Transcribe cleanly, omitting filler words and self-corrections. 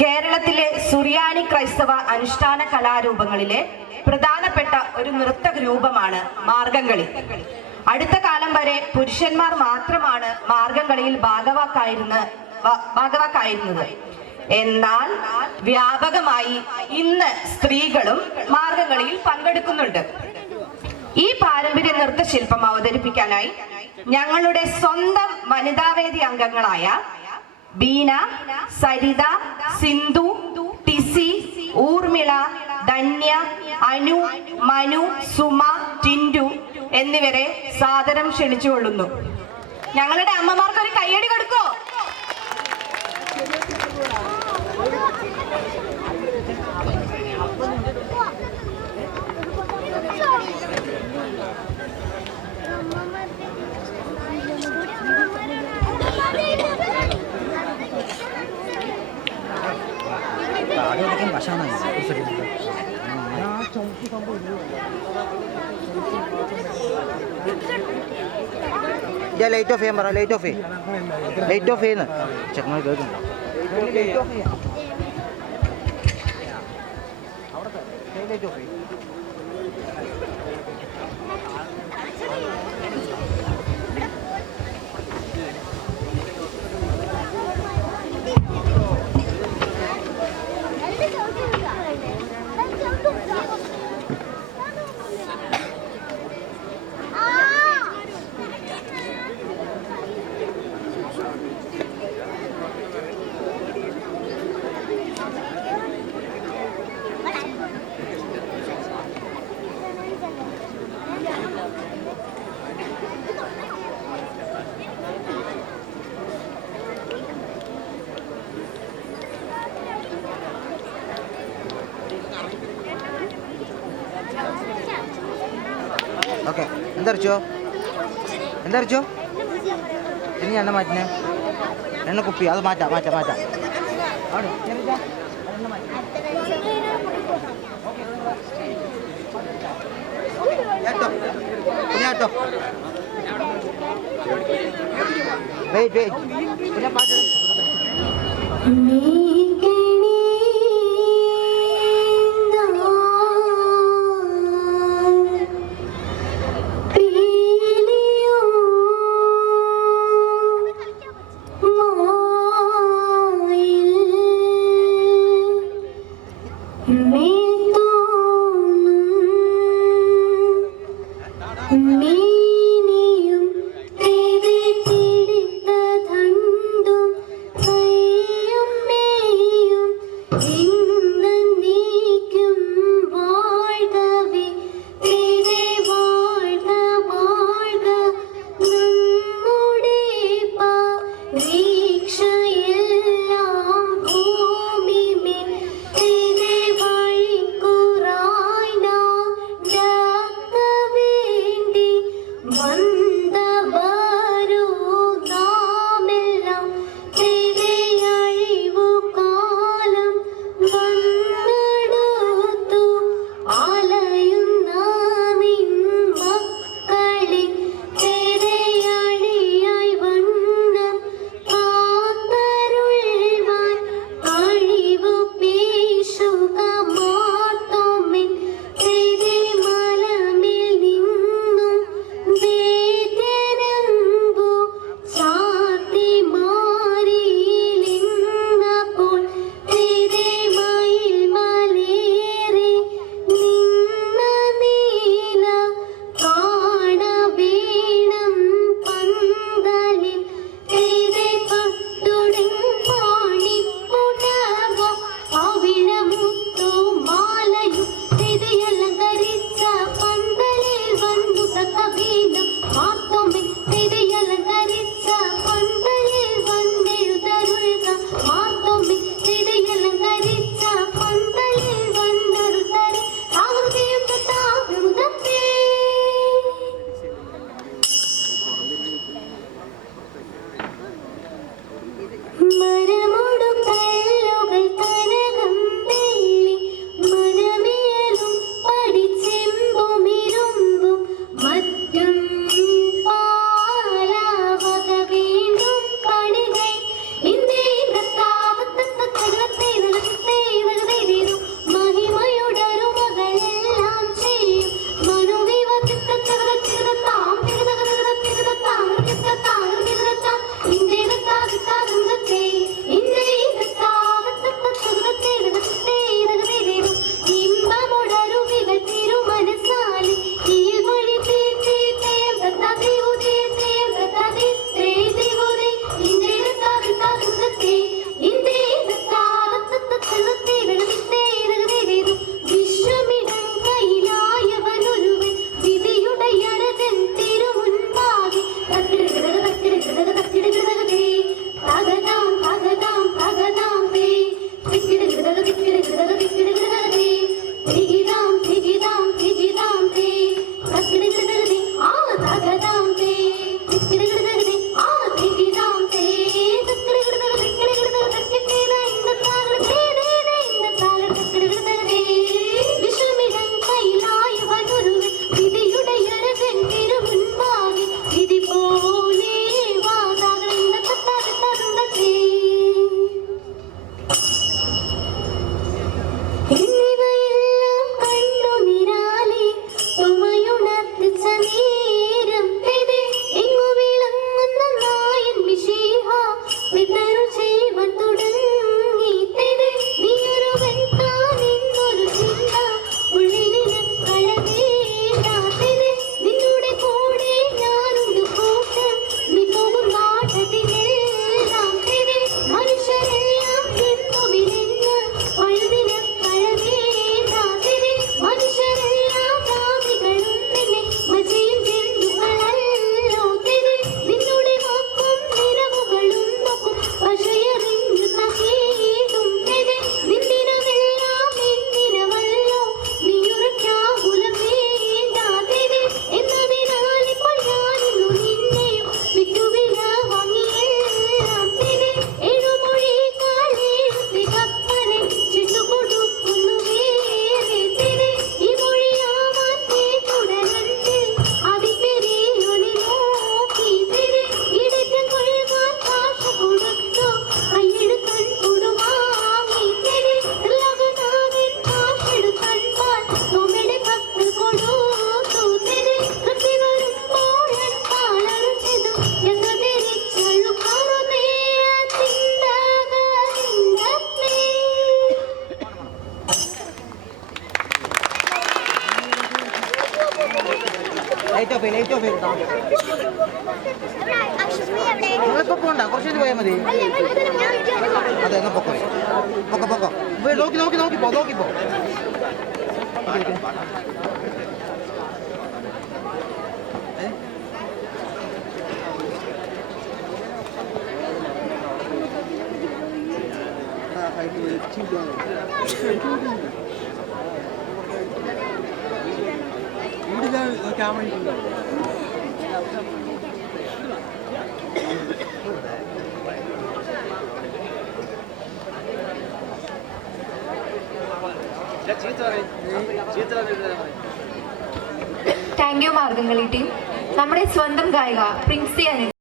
കേരളത്തിലെ സുറിയാനി ക്രൈസ്തവ അനുഷ്ഠാന കലാരൂപങ്ങളിലെ പ്രധാനപ്പെട്ട ഒരു നൃത്ത രൂപമാണ് മാർഗംകളി. അടുത്ത കാലം വരെ പുരുഷന്മാർ മാത്രമാണ് മാർഗംകളിയിൽ ഭാഗവാക്കായിരുന്നത്. എന്നാൽ വ്യാപകമായി ഇന്ന് സ്ത്രീകളും മാർഗംകളിയിൽ പങ്കെടുക്കുന്നുണ്ട്. ഈ പാരമ്പര്യ നൃത്തശില്പം അവതരിപ്പിക്കാനായി ഞങ്ങളുടെ സ്വന്തം വനിതാവേദി അംഗങ്ങളായ ബീന, സരിത, സിന്ധു, ടിസി, ഊർമിള, ധന്യ, അനു, മനു, സുമ, ടിൻഡു എന്നിവരെ സാദരം ക്ഷണിച്ചുകൊള്ളുന്നു. ഞങ്ങളുടെ അമ്മമാർക്ക് ഒരു കയ്യടി കൊടുക്കോ? ലൈറ്റ് ഓഫ് ചെയ്യാൻ പറ. ലൈറ്റ് ഓഫ് ചെയ്യുന്നു ചെക്കന്മാർ കേൾക്കുന്നുണ്ടോ? ലൈറ്റ് ഓഫ് ചെയ്യാം. ലൈറ്റ് ഓഫ് ചെയ്യും. ഓക്കെ, എന്തറിച്ചോ ഇനി എണ്ണ മാറ്റിനെ എണ്ണ കുപ്പി അത് മാറ്റാം. വെയിറ്റ് പിന്നെ പാട്ട് ീക്ഷയെല്ലാം ഭൂമി തിരുവഴി 8 ഓഫ് 8 നിങ്ങളിപ്പോൾ പോകണ്ട കുറച്ച് പോയാൽ മതി അതെ എന്നാൽ പൊക്കോ പൊക്കോ നോക്കിപ്പോ താങ്ക് യു മാർഗംകളി ടീം. നമ്മുടെ സ്വന്തം ഗായിക പ്രിൻസി